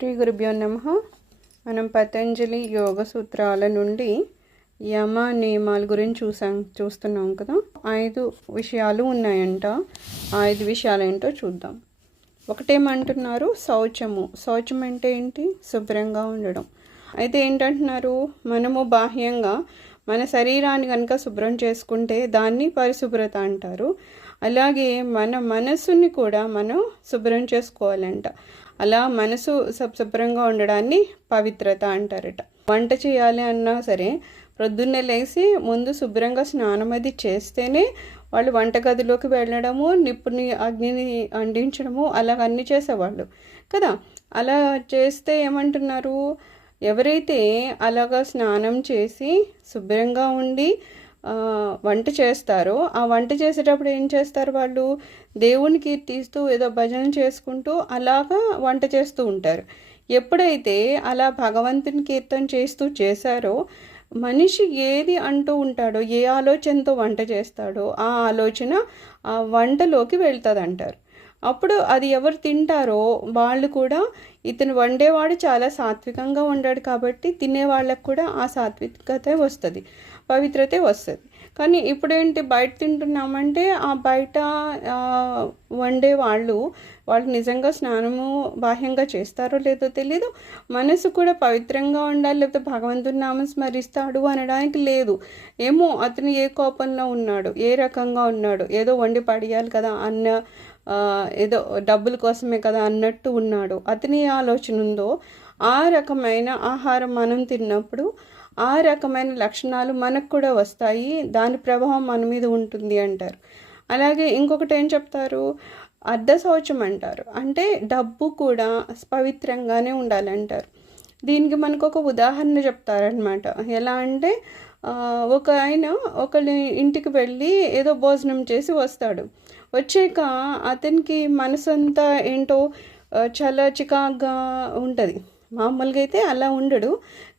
శ్రీ గురుభ్యో నమః. మనం పతంజలి యోగ సూత్రాల నుండి యమ నియమాల గురించి చూస్తున్నాం కదా. 5 విషయాలు ఉన్నాయంట. 5 విషయాలు ఏంటో చూద్దాం. ఒకటేమంటున్నారు, శౌచం అంటే ఏంటి? శుభ్రంగా ఉండడం. అయితే ఏంటంటున్నారు, మనము బాహ్యంగా మన శరీరాన్ని కనుక శుభ్రం చేసుకుంటే దాన్ని పరిశుభ్రత అంటారు. అలాగే మన మనసుని కూడా మనం శుభ్రం చేసుకోవాలంట. అలా మనసు శుభ్రంగా ఉండడాన్ని పవిత్రత అంటారట. వంట చేయాలి అన్నా సరే ప్రొద్దున్నే లేచి ముందు శుభ్రంగా స్నానం అది చేస్తేనే వాళ్ళు వంటగదిలోకి వెళ్ళడము, నిప్పుని అగ్నిని అందించడము అలాగన్నీ చేసేవాళ్ళు కదా. అలా చేస్తే ఏమంటున్నారు, ఎవరైతే అలాగా స్నానం చేసి శుభ్రంగా ఉండి వంట చేస్తారో, ఆ వంట చేసేటప్పుడు ఏం చేస్తారు, వాళ్ళు దేవుని కీర్తిస్తూ ఏదో భజన చేసుకుంటూ అలాగా వంట చేస్తూ ఉంటారు. ఎప్పుడైతే అలా భగవంతుని కీర్తన చేశారో, మనిషి ఏది అంటూ ఉంటాడో, ఏ ఆలోచనతో వంట చేస్తాడో ఆ ఆలోచన ఆ వంటలోకి వెళ్తుంది అంటారు. అప్పుడు అది ఎవరు తింటారో వాళ్ళు కూడా, ఇతను వండేవాడు చాలా సాత్వికంగా వండాడు కాబట్టి తినేవాళ్ళకు కూడా ఆ సాత్వికతే వస్తుంది, పవిత్రతే వస్తుంది. కానీ ఇప్పుడేంటి, బయట తింటున్నామంటే ఆ బయట వండే వాళ్ళు నిజంగా స్నానము బాహ్యంగా చేస్తారో లేదో తెలీదు. మనసు కూడా పవిత్రంగా ఉండాలి, లేకపోతే భగవంతుని నామం స్మరిస్తాడు అనడానికి లేదు. ఏమో అతను ఏ కోపంలో ఉన్నాడు, ఏ రకంగా ఉన్నాడు, ఏదో వండి పడేయాలి కదా అన్న, ఏదో డబ్బుల కోసమే కదా అన్నట్టు ఉన్నాడు. అతని ఆలోచన ఉందో ఆ రకమైన ఆహారం మనం తిన్నప్పుడు ఆ రకమైన లక్షణాలు మనకు కూడా వస్తాయి, దాని ప్రభావం మన మీద ఉంటుంది అంటారు. అలాగే ఇంకొకటి ఏం చెప్తారు, అర్ధ శౌచం అంటారు. అంటే డబ్బు కూడా పవిత్రంగానే ఉండాలంటారు. దీనికి మనకు ఒక ఉదాహరణ చెప్తారనమాట. ఎలా అంటే, ఒక ఆయన ఒకళ్ళ ఇంటికి వెళ్ళి ఏదో భోజనం చేసి వస్తాడు. వచ్చాక అతనికి మనసంతా ఏంటో చాలా చికాగ్గా ఉంటుంది. మామూలుగా అయితే అలా ఉండడు,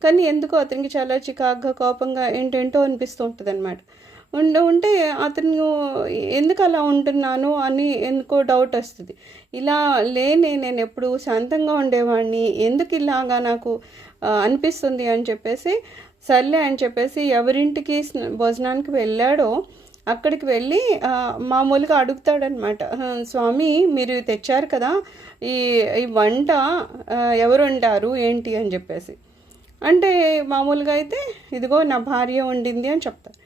కానీ ఎందుకో అతనికి చాలా చికాగ్గా కోపంగా ఏంటేంటో అనిపిస్తూ ఉంటుంది అనమాట. ఉంటే అతను ఎందుకు అలా ఉంటున్నాను అని ఎందుకో డౌట్ వస్తుంది. ఇలా నేను ఎప్పుడు శాంతంగా ఉండేవాడిని, ఎందుకు ఇలాగా నాకు అనిపిస్తుంది అని చెప్పేసి, సర్లే అని చెప్పేసి ఎవరింటికి భోజనానికి వెళ్ళాడో అక్కడికి వెళ్ళి మామూలుగా అడుగుతాడనమాట, స్వామి మీరు తెచ్చారు కదా, ఈ వంట ఎవరు వండారు ఏంటి అని చెప్పేసి. అంటే మామూలుగా అయితే ఇదిగో నా భార్య వండింది అని చెప్తారు.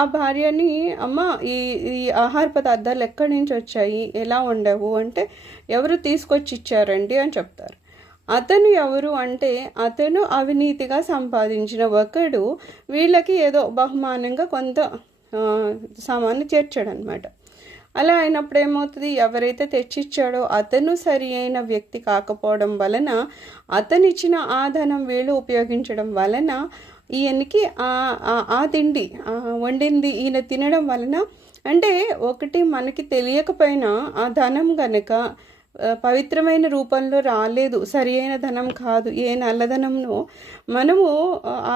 ఆ భార్యని, అమ్మ ఈ ఆహార పదార్థాలు ఎక్కడి నుంచి వచ్చాయి, ఎలా వండావు అంటే, ఎవరు తీసుకొచ్చి ఇచ్చారండి అని చెప్తారు. అతను ఎవరు అంటే, అతను అవినీతిగా సంపాదించిన ఒకడు వీళ్ళకి ఏదో బహుమానంగా కొంత సామాను చేర్చాడనమాట. అలా అయినప్పుడు ఏమవుతుంది, ఎవరైతే తెచ్చిచ్చాడో అతను సరి అయిన వ్యక్తి కాకపోవడం వలన, అతనిచ్చిన ఆ ధనం వీళ్ళు ఉపయోగించడం వలన ఈయనకి ఆ తిండి వండింది ఈయన తినడం వలన, అంటే ఒకటి మనకి తెలియకపోయినా ఆ ధనం గనక పవిత్రమైన రూపంలో రాలేదు, సరి అయిన ధనం కాదు, ఏ నల్లధనంలో మనము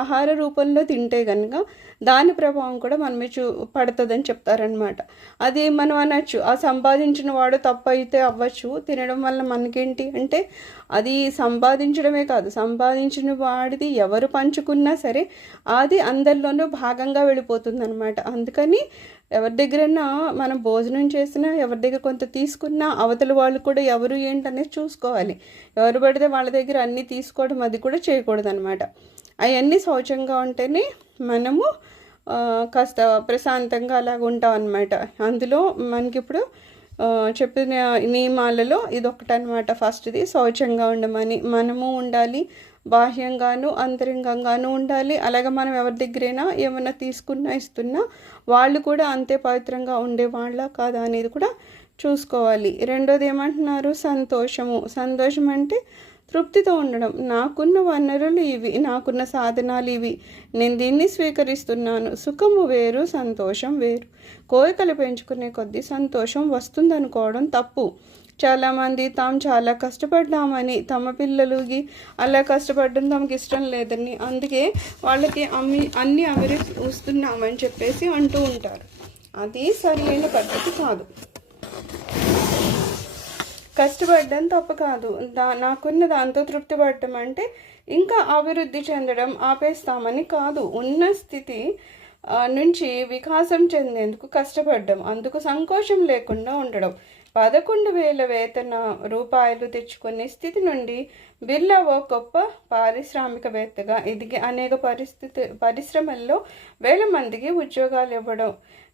ఆహార రూపంలో తింటే కనుక దాని ప్రభావం కూడా మనమే పడుతుందని చెప్తారనమాట. అది మనం అనొచ్చు, ఆ సంపాదించిన వాడు తప్పు అయితే అవ్వచ్చు, తినడం వల్ల మనకేంటి అంటే, అది సంపాదించడమే కాదు, సంపాదించిన వాడిది ఎవరు పంచుకున్నా సరే అది అందరిలోనూ భాగంగా వెళ్ళిపోతుంది అనమాట. అందుకని ఎవరి దగ్గరైనా మనం భోజనం చేసినా, ఎవరి దగ్గర కొంత తీసుకున్నా అవతల వాళ్ళు కూడా ఎవరు ఏంటనేది చూసుకోవాలి. ఎవరు పడితే వాళ్ళ దగ్గర అన్నీ తీసుకోవడం అది కూడా చేయకూడదు అనమాట. అవన్నీ శౌచంగా ఉంటేనే మనము కాస్త ప్రశాంతంగా అలాగ ఉంటాం అనమాట. అందులో మనకి ఇప్పుడు చెప్పిన నియమాలలో ఇదొకటి అనమాట. ఫస్ట్ది శౌచంగా ఉండమని మనము ఉండాలి, బాహ్యంగాను అంతరంగంగాను ఉండాలి. అలాగే మనం ఎవరి దగ్గరైనా ఏమైనా తీసుకున్నా ఇస్తున్నా వాళ్ళు కూడా అంతే పవిత్రంగా ఉండే వాళ్ళ కాదా అనేది కూడా చూసుకోవాలి. రెండోది ఏమంటున్నారు, సంతోషం అంటే తృప్తితో ఉండడం. నాకున్న వనరులు ఇవి, నాకున్న సాధనాలు ఇవి, నేను దీన్ని స్వీకరిస్తున్నాను. సుఖము వేరు, సంతోషం వేరు. కోరికలు పెంచుకునే కొద్దీ సంతోషం వస్తుందనుకోవడం తప్పు. చాలామంది తాము చాలా కష్టపడ్డామని, తమ పిల్లలకి అలా కష్టపడడం తమకు ఇష్టం లేదని, అందుకే వాళ్ళకి అన్నీ అమరి వస్తున్నామని చెప్పేసి అంటూ ఉంటారు. అది సరి అయిన పద్ధతి కాదు. కష్టపడడం తప్పు కాదు. నాకున్న దాంతో తృప్తి పడటం అంటే ఇంకా అభివృద్ధి చెందడం ఆపేస్తామని కాదు. ఉన్న స్థితి నుంచి వికాసం చెందేందుకు కష్టపడడం, అందుకు సంకోచం లేకుండా ఉండడం. 11,000 వేతన రూపాయలు తెచ్చుకునే స్థితి నుండి బిర్లా ఓ గొప్ప పారిశ్రామికవేత్తగా ఎదిగి అనేక పరిశ్రమల్లో వేల మందికి ఉద్యోగాలు ఇవ్వడం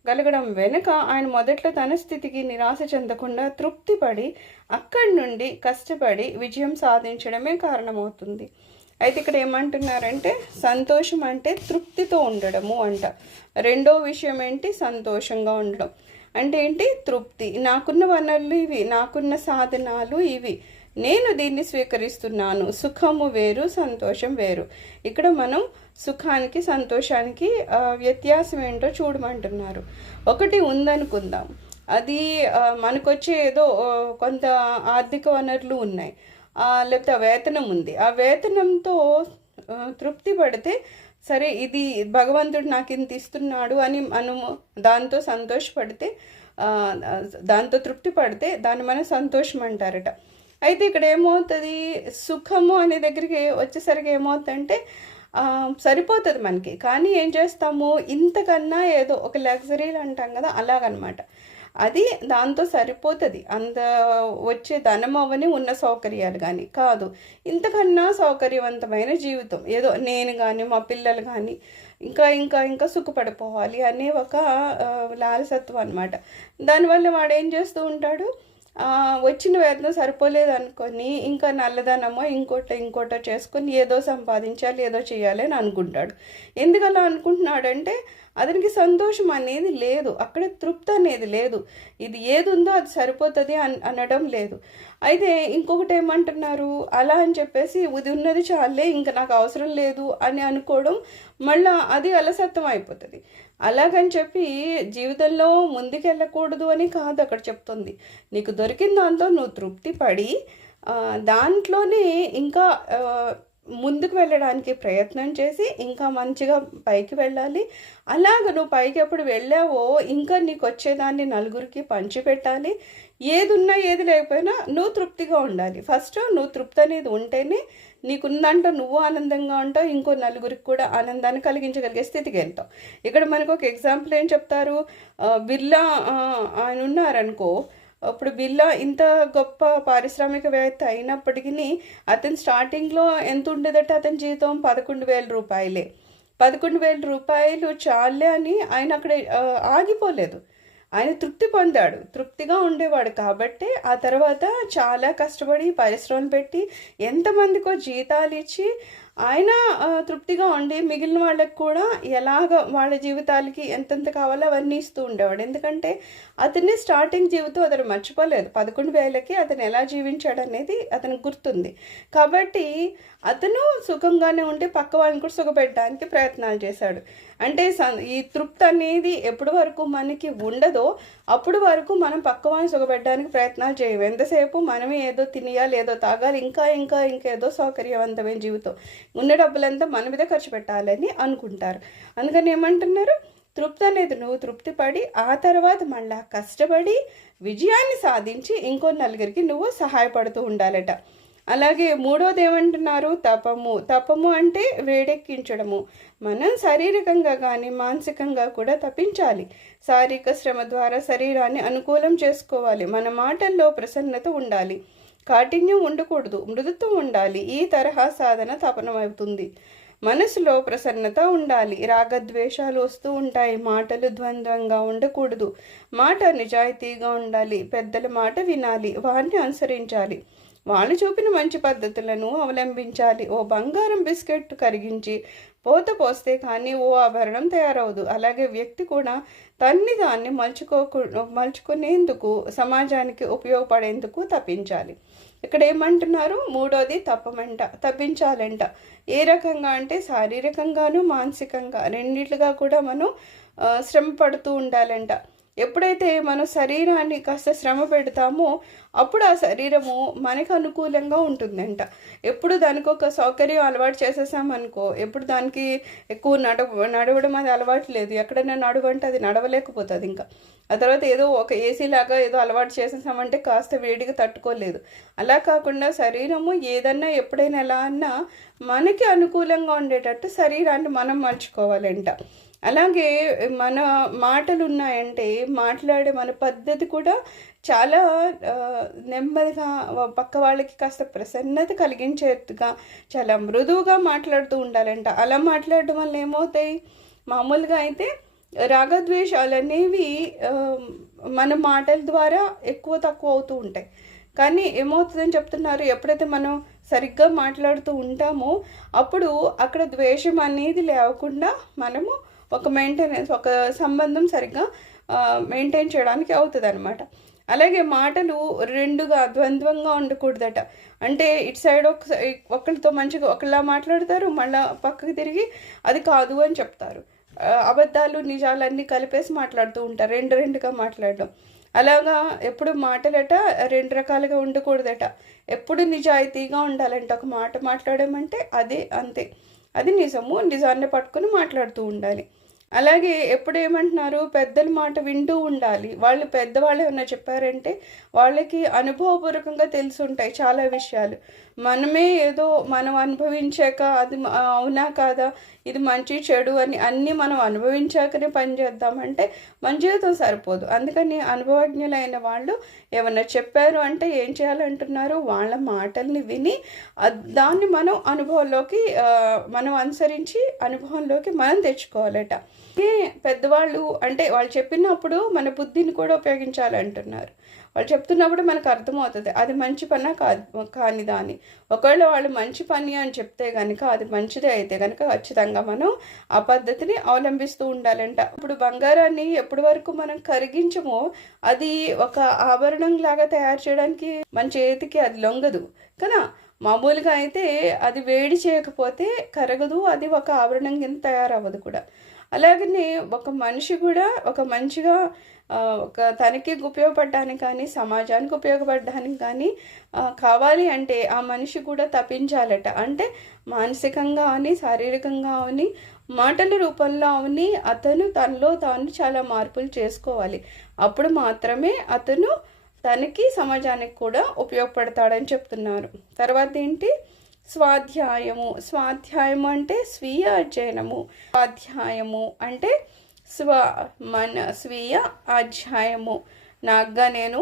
గలగడం వెనుక ఆయన మొదట్లో తన స్థితికి నిరాశ చెందకుండా తృప్తిపడి అక్కడి నుండి కష్టపడి విజయం సాధించడమే కారణమవుతుంది. అయితే ఇక్కడ ఏమంటున్నారంటే సంతోషం అంటే తృప్తితో ఉండడము అంట. రెండో విషయం ఏంటి? సంతోషంగా ఉండడం అంటే ఏంటి? తృప్తి. నాకున్న వనరులు ఇవి, నాకున్న సాధనాలు ఇవి, నేను దీన్ని స్వీకరిస్తున్నాను. సుఖము వేరు, సంతోషం వేరు. ఇక్కడ మనం సుఖానికి సంతోషానికి వ్యత్యాసం ఏంటో చూడమంటున్నారు. ఒకటి ఉందనుకుందాం, అది మనకొచ్చే ఏదో కొంత ఆర్థిక వనరులు ఉన్నాయి, లేకపోతే వేతనం ఉంది. ఆ వేతనంతో తృప్తి పడితే సరే ఇది భగవంతుడు నాకు ఇంత ఇస్తున్నాడు అని మనము దాంతో సంతోషపడితే, దాంతో తృప్తి పడితే దాన్ని మనం సంతోషం అంటారట. అయితే ఇక్కడ ఏమవుతుంది, సుఖము అనే దగ్గరికి వచ్చేసరికి ఏమవుతుందంటే సరిపోతుంది మనకి, కానీ ఏం చేస్తాము, ఇంతకన్నా ఏదో ఒక లగ్జరీలు అంటాం కదా, అలాగనమాట. అది దాంతో సరిపోతుంది, అంత వచ్చే ధనం అవని ఉన్న సౌకర్యాలు కానీ కాదు. ఇంతకన్నా సౌకర్యవంతమైన జీవితం ఏదో నేను కానీ మా పిల్లలు కానీ ఇంకా ఇంకా ఇంకా సుఖపడిపోవాలి అనే ఒక లాలసత్వం అనమాట. దానివల్ల వాడు ఏం చేస్తూ ఉంటాడు, వచ్చిన వేతనం సరిపోలేదు అనుకొని ఇంకా నల్లదనమో ఇంకోటో చేసుకొని ఏదో సంపాదించాలి, ఏదో చేయాలి అని అనుకుంటాడు. ఎందుకలా అనుకుంటున్నాడంటే అతనికి సంతోషం అనేది లేదు, అక్కడ తృప్తి అనేది లేదు. ఇది ఏది ఉందో అది సరిపోతుంది అనడం లేదు. అయితే ఇంకొకటి ఏమంటున్నారు, అలా అని చెప్పేసి ఇది ఉన్నది చాలే ఇంకా నాకు అవసరం లేదు అని అనుకోవడం, మళ్ళీ అది అలసత్వం అయిపోతుంది. అలాగని చెప్పి జీవితంలో ముందుకెళ్ళకూడదు అని కాదు అక్కడ చెప్తుంది. నీకు దొరికిన దాంతో నువ్వు తృప్తి పడి దాంట్లోనే ఇంకా ముందుకు వెళ్ళడానికి ప్రయత్నం చేసి ఇంకా మంచిగా పైకి వెళ్ళాలి. అలాగ నువ్వు పైకి ఎప్పుడు వెళ్ళావో ఇంకా నీకు వచ్చేదాన్ని నలుగురికి పంచిపెట్టాలి. ఏది ఉన్నా ఏది లేకపోయినా నువ్వు తృప్తిగా ఉండాలి. ఫస్ట్ నువ్వు తృప్తి అనేది ఉంటేనే నీకున్నంటూ నువ్వు ఆనందంగా ఉంటావు, ఇంకో నలుగురికి కూడా ఆనందాన్ని కలిగించగలిగే స్థితికి వెళ్తావు. ఇక్కడ మనకు ఒక ఎగ్జాంపుల్ ఏం చెప్తారు, బిర్లా ఆయన ఉన్నారనుకో, అప్పుడు బిర్లా ఇంత గొప్ప పారిశ్రామికవేత్త అయినప్పటికీ అతను స్టార్టింగ్లో ఎంత ఉండేదట, అతని జీతం 11,000 రూపాయలే. 11,000 రూపాయలు చాలే అని ఆయన అక్కడ ఆగిపోలేదు, ఆయన తృప్తి పొందాడు, తృప్తిగా ఉండేవాడు. కాబట్టి ఆ తర్వాత చాలా కష్టపడి పరిశ్రమలు పెట్టి ఎంతమందికో జీతాలు ఇచ్చి ఆయన తృప్తిగా ఉండి మిగిలిన వాళ్ళకి కూడా ఎలాగ వాళ్ళ జీవితాలకి ఎంతెంత కావాలో అవన్నీ ఇస్తూ ఉండేవాడు. ఎందుకంటే అతన్ని స్టార్టింగ్ జీవితం అతను మర్చిపోలేదు. 11,000కి అతను ఎలా జీవించాడు అనేది అతనికి గుర్తుంది. కాబట్టి అతను సుఖంగానే ఉండి పక్క వాళ్ళని కూడా సుఖపెట్టడానికి ప్రయత్నాలు చేశాడు. అంటే ఈ తృప్తి అనేది ఎప్పటి వరకు మనకి ఉండదో అప్పుడు వరకు మనం పక్క వాళ్ళని సుఖపెట్టడానికి ప్రయత్నాలు చేయము. ఎంతసేపు మనమే ఏదో తినేయాలి, ఏదో తాగాలి, ఇంకా ఇంకా ఇంకేదో సౌకర్యవంతమైన జీవితం, ఉన్న డబ్బులంతా మన మీద ఖర్చు పెట్టాలని అనుకుంటారు. అందుకని ఏమంటున్నారు, తృప్తి అనేది నువ్వు తృప్తి పడి ఆ తర్వాత మళ్ళా కష్టపడి విజయాన్ని సాధించి ఇంకో నలుగురికి నువ్వు సహాయపడుతూ ఉండాలట. అలాగే మూడోది ఏమంటున్నారు, తపము అంటే వేడెక్కించడము. మనం శారీరకంగా కానీ మానసికంగా కూడా తపించాలి. శారీరక శ్రమ ద్వారా శరీరాన్ని అనుకూలం చేసుకోవాలి. మన మాటల్లో ప్రసన్నత ఉండాలి, కాఠిన్యం ఉండకూడదు, మృదుత్వం ఉండాలి. ఈ తరహా సాధన తపనమవుతుంది. మనసులో ప్రసన్నత ఉండాలి, రాగద్వేషాలు వస్తూ ఉంటాయి, మాటలు ద్వంద్వంగా ఉండకూడదు, మాట నిజాయితీగా ఉండాలి, పెద్దల మాట వినాలి, వారిని అనుసరించాలి, వాళ్ళు చూపిన మంచి పద్ధతులను అవలంబించాలి. ఓ బంగారం బిస్కెట్ కరిగించి పోస్తే కానీ ఓ ఆభరణం తయారవదు. అలాగే వ్యక్తి కూడా దాన్ని మలుచుకునేందుకు సమాజానికి ఉపయోగపడేందుకు తప్పించాలి. ఇక్కడ ఏమంటున్నారు, మూడోది తప్పించాలంట. ఏ రకంగా అంటే శారీరకంగాను మానసికంగా రెండిట్లుగా కూడా మనం శ్రమ పడుతూ ఉండాలంట. ఎప్పుడైతే మనం శరీరాన్ని కాస్త శ్రమ పెడతామో అప్పుడు ఆ శరీరము మనకు అనుకూలంగా ఉంటుందంట. ఎప్పుడు దానికి ఒక సౌకర్యం అలవాటు చేసేసామనుకో, ఎప్పుడు దానికి ఎక్కువ నడవడం అది అలవాటు లేదు, ఎక్కడైనా నడవంటే అది నడవలేకపోతుంది. ఇంకా ఆ తర్వాత ఏదో ఒక ఏసీ లాగా ఏదో అలవాటు చేసేసామంటే కాస్త వేడిగా తట్టుకోలేదు. అలా కాకుండా శరీరము ఏదన్నా ఎప్పుడైనా ఎలా అన్నా మనకి అనుకూలంగా ఉండేటట్టు శరీరాన్ని మనం మర్చుకోవాలంట. అలాగే మన మాటలు ఉన్నాయంటే మాట్లాడే మన పద్ధతి కూడా చాలా నెమ్మదిగా పక్క వాళ్ళకి కాస్త ప్రసన్నత కలిగించేట్టుగా చాలా మృదువుగా మాట్లాడుతూ ఉండాలంట. అలా మాట్లాడడం వల్ల ఏమవుతాయి, మామూలుగా అయితే రాగద్వేషాలు అనేవి మన మాటల ద్వారా ఎక్కువ తక్కువ అవుతూ ఉంటాయి. కానీ ఏమవుతుందని చెప్తున్నారు, ఎప్పుడైతే మనం సరిగ్గా మాట్లాడుతూ ఉంటామో అప్పుడు అక్కడ ద్వేషం అనేది లేకుండా మనము ఒక సంబంధం సరిగ్గా మెయింటైన్ చేయడానికి అవుతుంది అనమాట. అలాగే మాటలు రెండుగా ద్వంద్వంగా ఉండకూడదట. అంటే ఇటు సైడ్ ఒకరితో మంచిగా ఒకలా మాట్లాడతారు, మళ్ళీ పక్కకి తిరిగి అది కాదు అని చెప్తారు. అబద్ధాలు నిజాలన్నీ కలిపేసి మాట్లాడుతూ ఉంటారు, రెండుగా మాట్లాడడం. అలాగా ఎప్పుడు మాటలట రెండు రకాలుగా ఉండకూడదట. ఎప్పుడు నిజాయితీగా ఉండాలంట. ఒక మాట మాట్లాడమంటే అదే అంతే, అది నిజాన్ని పట్టుకొని మాట్లాడుతూ ఉండాలి. అలాగే ఎప్పుడు ఏమంటున్నారు, పెద్దల మాట వింటూ ఉండాలి. వాళ్ళు పెద్దవాళ్ళు ఏమన్నా చెప్పారంటే వాళ్ళకి అనుభవపూర్వకంగా తెలిసి ఉంటాయి చాలా విషయాలు. మనమే ఏదో మనం అనుభవించాక అది అవునా కాదా, ఇది మంచి చెడు అని అన్నీ మనం అనుభవించాకనే పని చేద్దామంటే మన జీవితం సరిపోదు. అందుకని అనుభవజ్ఞులైన వాళ్ళు ఏమన్నా చెప్పారు అంటే ఏం చేయాలంటున్నారు, వాళ్ళ మాటల్ని విని దాన్ని మనం అనుభవంలోకి మనం అనుసరించి అనుభవంలోకి మనం తెచ్చుకోవాలట. పెద్దవాళ్ళు అంటే వాళ్ళు చెప్పినప్పుడు మన బుద్ధిని కూడా ఉపయోగించాలంటున్నారు. వాళ్ళు చెప్తున్నప్పుడు మనకు అర్థమవుతుంది అది మంచి పని కాని దాని. ఒకవేళ వాళ్ళు మంచి పని అని చెప్తే కనుక అది మంచిదే అయితే కనుక ఖచ్చితంగా మనం ఆ పద్ధతిని అవలంబిస్తూ ఉండాలంట. ఇప్పుడు బంగారాన్ని ఎప్పటి వరకు మనం కరిగించమో అది ఒక ఆభరణం లాగా తయారు చేయడానికి మన చేతికి అది లొంగదు కదా. మామూలుగా అయితే అది వేడి చేయకపోతే కరగదు, అది ఒక ఆభరణం కింద తయారవ్వదు కూడా. అలాగనే ఒక మనిషి కూడా ఒక మంచిగా ఒక తనకి ఉపయోగపడడానికి కానీ సమాజానికి ఉపయోగపడడానికి కానీ కావాలి అంటే ఆ మనిషి కూడా తప్పించాలట. అంటే మానసికంగా అని శారీరకంగా అని మాటల రూపంలో అవని అతను తనలో తాను చాలా మార్పులు చేసుకోవాలి. అప్పుడు మాత్రమే అతను తనకి సమాజానికి కూడా ఉపయోగపడతాడని చెప్తున్నారు. తర్వాత ఏంటి, స్వాధ్యాయము. స్వాధ్యాయము అంటే స్వీయ అధ్యయనము. స్వాధ్యాయము అంటే స్వీయ అధ్యాయము, నాకుగా నేను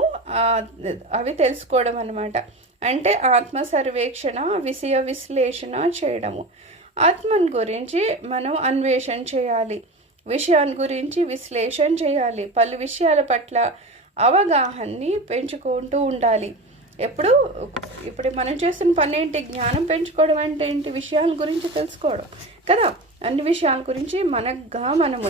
అవి తెలుసుకోవడం అన్నమాట. అంటే ఆత్మ సర్వేక్షణ, విషయ విశ్లేషణ చేయడము. ఆత్మను గురించి మనం అన్వేషణ చేయాలి, విషయాన్ని గురించి విశ్లేషణ చేయాలి, పలు విషయాల పట్ల అవగాహనని పెంచుకుంటూ ఉండాలి. ఇప్పుడు మనం చేస్తున్న పని ఏంటి, జ్ఞానం పెంచుకోవడం అంటే ఏంటి, విషయాల గురించి తెలుసుకోవడం కదా. అన్ని విషయాల గురించి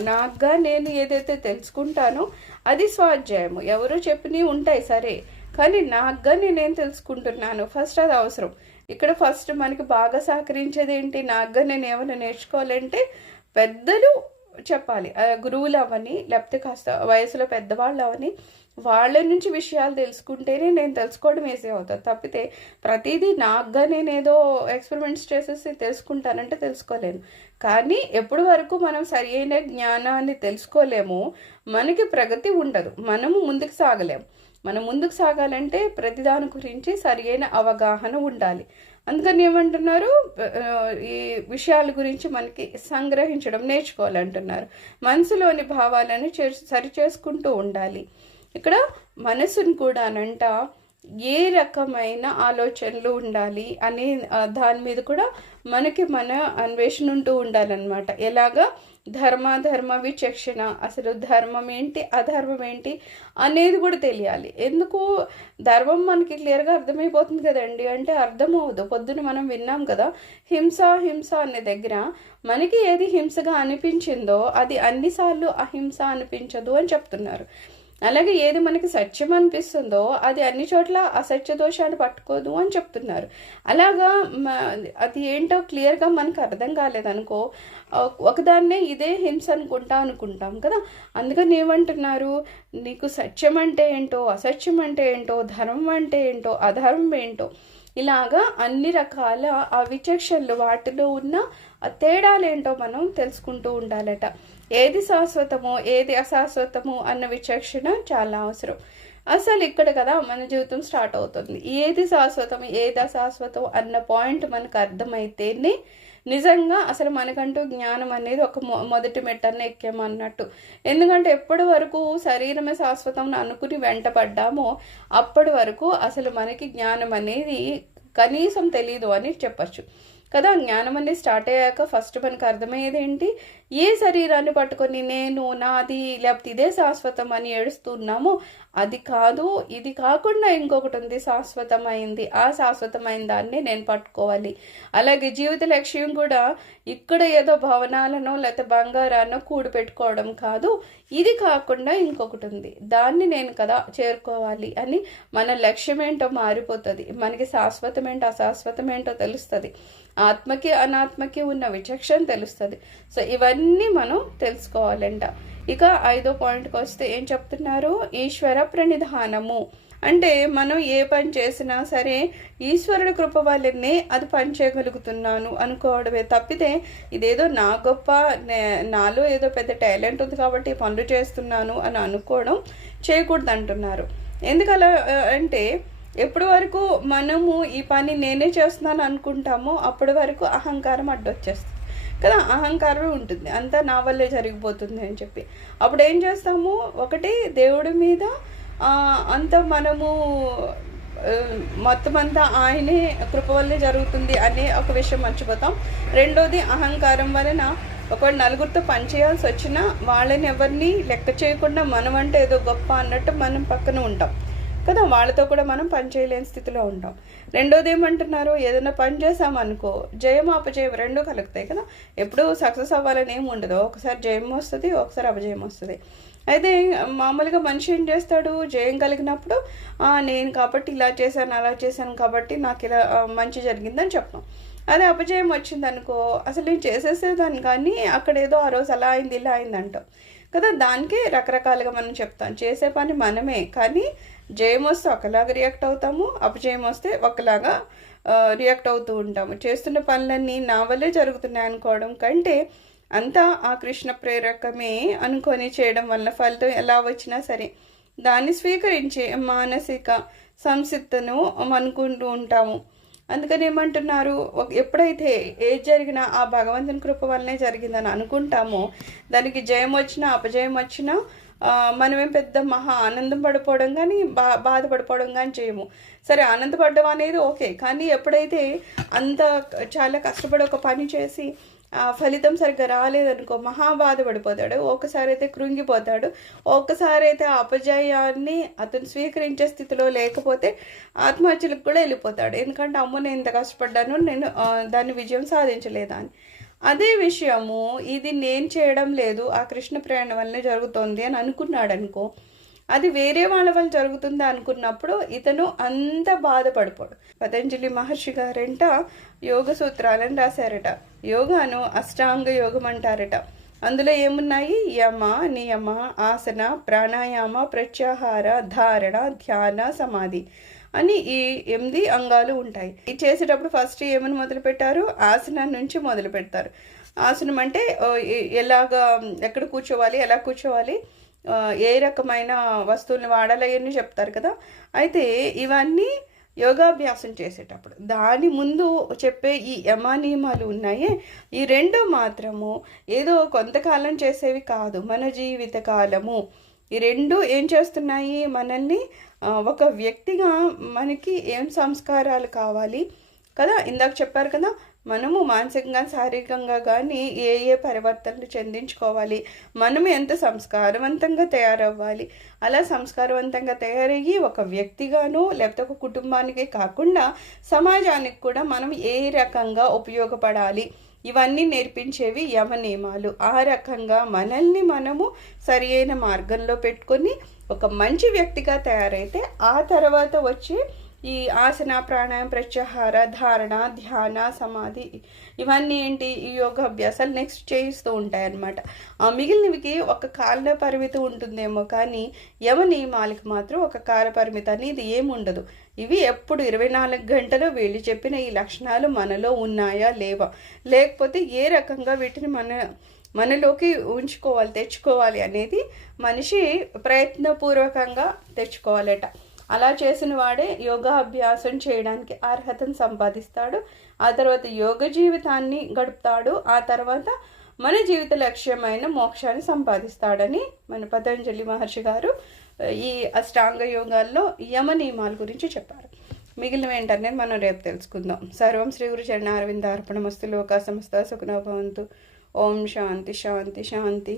నాకుగా నేను ఏదైతే తెలుసుకుంటానో అది స్వాధ్యాయము. ఎవరో చెప్పినవి ఉంటాయి సరే, కానీ నాకుగా నేనేం తెలుసుకుంటున్నాను ఫస్ట్ అది అవసరం. ఇక్కడ ఫస్ట్ మనకి బాగా సహకరించేది ఏంటి, నాకుగా నేను ఏమైనా నేర్చుకోవాలంటే పెద్దలు చెప్పాలి, గురువులు అవని లేకపోతే కాస్త వయసులో పెద్దవాళ్ళు అవని వాళ్ళ నుంచి విషయాలు తెలుసుకుంటేనే నేను తెలుసుకోవడం ఈజీ అవుతుంది. తప్పితే ప్రతిదీ నాకుగా నేను ఏదో ఎక్స్పెరిమెంట్స్ చేసేసి తెలుసుకుంటానంటే తెలుసుకోలేను. కానీ ఎప్పటి వరకు మనం సరి అయిన జ్ఞానాన్ని తెలుసుకోలేమో మనకి ప్రగతి ఉండదు, మనము ముందుకు సాగలేము. మనం ముందుకు సాగాలంటే ప్రతిదాని గురించి సరి అయిన అవగాహన ఉండాలి. అందుకని ఏమంటున్నారు, ఈ విషయాల గురించి మనకి సంగ్రహించడం నేర్చుకోవాలంటున్నారు. మనసులోని భావాలను సరి చేసుకుంటూ ఉండాలి. ఇక్కడ మనసును కూడానంట ఏ రకమైన ఆలోచనలు ఉండాలి అనే దాని మీద కూడా మనకి మన అన్వేషణ ఉంటూ ఉండాలన్నమాట. ఎలాగా ధర్మ విచక్షణ, అసలు ధర్మం ఏంటి అధర్మం ఏంటి అనేది కూడా తెలియాలి. ఎందుకు ధర్మం మనకి క్లియర్గా అర్థమైపోతుంది కదండి, అంటే అర్థమవుదు. పొద్దున మనం విన్నాం కదా, హింస అనే దగ్గర మనకి ఏది హింసగా అనిపించిందో అది అన్నిసార్లు అహింస అనిపించదు అని చెప్తున్నారు. అలాగే ఏది మనకి సత్యం అనిపిస్తుందో అది అన్ని చోట్ల అసత్య దోషాన్ని పట్టుకోదు అని చెప్తున్నారు. అలాగా అది ఏంటో క్లియర్గా మనకు అర్థం కాలేదనుకో, ఒకదాన్నే ఇదే హింస అనుకుంటాం కదా. అందుకని ఏమంటున్నారు, నీకు సత్యం అంటే ఏంటో, అసత్యం అంటే ఏంటో, ధర్మం అంటే ఏంటో, అధర్మం ఏంటో, ఇలాగా అన్ని రకాల ఆ విచక్షణలు, వాటిలో ఉన్న ఆ తేడాలేంటో మనం తెలుసుకుంటూ ఉండాలట. ఏది శాశ్వతమో ఏది అశాశ్వతమో అన్న విచక్షణ చాలా అవసరం. అసలు ఇక్కడ కదా మన జీవితం స్టార్ట్ అవుతుంది. ఏది శాశ్వతం ఏది అశాశ్వతం అన్న పాయింట్ మనకు అర్థమైతేనే నిజంగా అసలు మనకంటూ జ్ఞానం అనేది ఒక మొదటి మెట్టన్న ఎక్కామన్నట్టు. ఎందుకంటే ఎప్పటి వరకు శరీరమే శాశ్వతం అనుకుని వెంటపడ్డామో అప్పటి వరకు అసలు మనకి జ్ఞానం అనేది కనీసం తెలీదు అని చెప్పచ్చు కదా. జ్ఞానం అనేది స్టార్ట్ అయ్యాక ఫస్ట్ మనకు అర్థమయ్యేది ఏంటి, ఏ శరీరాన్ని పట్టుకొని నేను నాది లేకపోతే ఇదే శాశ్వతం అని ఏడుస్తున్నామో అది కాదు, ఇది కాకుండా ఇంకొకటి ఉంది శాశ్వతమైంది, ఆ శాశ్వతమైన దాన్ని నేను పట్టుకోవాలి. అలాగే జీవిత లక్ష్యం కూడా ఇక్కడ ఏదో భవనాలను లేకపోతే బంగారాన్నో కూడి పెట్టుకోవడం కాదు, ఇది కాకుండా ఇంకొకటి ఉంది, దాన్ని నేను కదా చేరుకోవాలి అని మన లక్ష్యం ఏంటో మారిపోతుంది. మనకి శాశ్వతం ఏంటో అశాశ్వతం ఏంటో తెలుస్తుంది. ఆత్మకి అనాత్మకి ఉన్న విచక్షణ తెలుస్తుంది. సో ఇవన్నీ మనం తెలుసుకోవాలంట. ఇక 5వ పాయింట్కి వస్తే ఏం చెప్తున్నారు, ఈశ్వర ప్రణిధానము అంటే మనం ఏ పని చేసినా సరే ఈశ్వరుడి కృప వల్లనే అది పని చేయగలుగుతున్నాను అనుకోవడమే తప్పితే ఇదేదో నా గొప్ప, నాలో ఏదో పెద్ద టాలెంట్ ఉంది కాబట్టి పనులు చేస్తున్నాను అని అనుకోవడం చేయకూడదు అంటున్నారు. ఎందుకలా అంటే ఎప్పటి వరకు మనము ఈ పని నేనే చేస్తున్నాను అనుకుంటామో అప్పటి వరకు అహంకారం అడ్డొచ్చేస్తుంది కదా. అహంకారం ఉంటుంది, అంతా నా వల్లే జరిగిపోతుంది అని చెప్పి. అప్పుడు ఏం చేస్తాము, ఒకటి దేవుడి మీద అంత మనము మొత్తం అంతా ఆయనే కృప వల్లే జరుగుతుంది అనే ఒక విషయం మర్చిపోతాం. రెండోది అహంకారం వలన ఒకవేళ నలుగురితో పని చేయాల్సి వచ్చినా వాళ్ళని ఎవరిని లెక్క చేయకుండా మనం అంటే ఏదో గొప్ప అన్నట్టు మనం పక్కన ఉంటాం కదా. వాళ్ళతో కూడా మనం పని చేయలేని స్థితిలో ఉంటాం. రెండోది ఏమంటున్నారు, ఏదైనా పని చేసామనుకో జయం అపజయం రెండు కలుగుతాయి కదా. ఎప్పుడు సక్సెస్ అవ్వాలని ఏమి ఉండదు, ఒకసారి జయం వస్తుంది, ఒకసారి అపజయం వస్తుంది. అయితే మామూలుగా మనిషి ఏం చేస్తాడు, జయం కలిగినప్పుడు నేను కాబట్టి ఇలా చేశాను అలా చేశాను కాబట్టి నాకు ఇలా మంచి జరిగిందని చెప్తాం. అదే అపజయం వచ్చింది అనుకో, అసలు నేను చేసేసేదాన్ని కానీ అక్కడ ఏదో ఆ రోజు అలా అయింది ఇలా అయింది అంటాం కదా. దానికి రకరకాలుగా మనం చెప్తాం, చేసే పని మనమే కానీ జయం వస్తే ఒకలాగా రియాక్ట్ అవుతాము, అపజయం వస్తే ఒకలాగా రియాక్ట్ అవుతూ ఉంటాము. చేస్తున్న పనులన్నీ నా వల్లే జరుగుతున్నాయి అనుకోవడం కంటే అంతా ఆ కృష్ణ ప్రేరకమే అనుకొని చేయడం వల్ల ఫలితం ఎలా వచ్చినా సరే దాన్ని స్వీకరించే మానసిక సంసిద్ధను అనుకుంటూ ఉంటాము. అందుకని ఏమంటున్నారు, ఎప్పుడైతే ఏది జరిగినా ఆ భగవంతుని కృప వల్లనే జరిగిందని అనుకుంటామో దానికి జయం వచ్చినా అపజయం వచ్చినా మనమేం పెద్ద మహా ఆనందం పడిపోవడం కానీ బాధపడిపోవడం కానీ చేయము. సరే ఆనందపడడం అనేది ఓకే, కానీ ఎప్పుడైతే అంత చాలా కష్టపడి ఒక పని చేసి ఫలితం సరిగ్గా రాలేదనుకో మహా బాధపడిపోతాడు, ఒకసారి అయితే కృంగిపోతాడు, ఒక్కసారి అయితే అపజయాన్ని అతను స్వీకరించే స్థితిలో లేకపోతే ఆత్మహత్యలకు కూడా వెళ్ళిపోతాడు. ఎందుకంటే అమ్మో నేను ఇంత కష్టపడ్డాను, నేను దాన్ని విజయం సాధించలేదా అని. అదే విషయము ఇది నేను చేయడం లేదు, ఆ కృష్ణ ప్రయాణం వల్లనే జరుగుతోంది అని అనుకున్నాడు అనుకో, అది వేరే వాళ్ళ వల్ల జరుగుతుందా అనుకున్నప్పుడు ఇతను అంత బాధపడిపోడు. పతంజలి మహర్షి గారంట యోగ సూత్రాలను రాశారట. యోగాను అష్టాంగ యోగం అంటారట. అందులో ఏమున్నాయి, యమ నియమ ఆసన ప్రాణాయామ ప్రత్యాహార ధారణ ధ్యాన సమాధి అని ఈ 8 అంగాలు ఉంటాయి. ఇది చేసేటప్పుడు ఫస్ట్ ఏమని మొదలు పెట్టారు, ఆసనం నుంచి మొదలు పెడతారు. ఆసనం అంటే ఎలాగా, ఎక్కడ కూర్చోవాలి, ఎలా కూర్చోవాలి, ఏ రకమైన వస్తువులను వాడాలి అవన్నీ చెప్తారు కదా. అయితే ఇవన్నీ యోగాభ్యాసం చేసేటప్పుడు దాని ముందు చెప్పే ఈ యమ నియమాలు ఉన్నాయే, ఈ రెండు మాత్రము ఏదో కొంతకాలం చేసేవి కాదు, మన జీవిత కాలము. ఈ రెండు ఏం చేస్తున్నాయి, మనల్ని ఒక వ్యక్తిగా మనకి ఏం సంస్కారాలు కావాలి కదా, ఇందాక చెప్పారు కదా, మనము మానసికంగా శారీరకంగా కానీ ఏ ఏ పరివర్తనలు చెందించుకోవాలి, మనం ఎంత సంస్కారవంతంగా తయారవ్వాలి, అలా సంస్కారవంతంగా తయారయ్యి ఒక వ్యక్తిగానో లేకపోతే ఒక కుటుంబానికే కాకుండా సమాజానికి కూడా మనం ఏ రకంగా ఉపయోగపడాలి ఇవన్నీ నేర్పించేవి యమ నియమాలు. ఆ రకంగా మనల్ని మనము సరి అయిన మార్గంలో పెట్టుకొని ఒక మంచి వ్యక్తిగా తయారైతే ఆ తర్వాత వచ్చి ఈ ఆసన, ప్రాణాయామ, ప్రత్యాహార, ధారణ, ధ్యాన, సమాధి ఇవన్నీ ఏంటి, ఈ యోగాభ్యాసాలు నెక్స్ట్ చేయిస్తూ ఉంటాయన్నమాట. ఆ మిగిలినవికి ఒక కాల పరిమితి ఉంటుందేమో, కానీ యమ నియమాలకి మాత్రం ఒక కాల పరిమితి అనేది ఏముండదు. ఇవి ఎప్పుడు 24 గంటలు వీళ్ళు చెప్పిన ఈ లక్షణాలు మనలో ఉన్నాయా లేవా, లేకపోతే ఏ రకంగా వీటిని మనలోకి తెచ్చుకోవాలి అనేది మనిషి ప్రయత్నపూర్వకంగా తెచ్చుకోవాలట. అలా చేసిన వాడే యోగా అభ్యాసం చేయడానికి అర్హతను సంపాదిస్తాడు. ఆ తర్వాత యోగ జీవితాన్ని గడుపుతాడు. ఆ తర్వాత మన జీవిత లక్ష్యమైన మోక్షాన్ని సంపాదిస్తాడని మన పతంజలి మహర్షి గారు ఈ అష్టాంగ యోగాల్లో యమ నియమాల గురించి చెప్పారు. మిగిలిన ఏంటనేది మనం రేపు తెలుసుకుందాం. సర్వం శ్రీ గురు చరణారవింద అర్పణమస్తు. లోకా సమస్త సుఖినో భవంతు. ఓం శాంతి శాంతి శాంతి.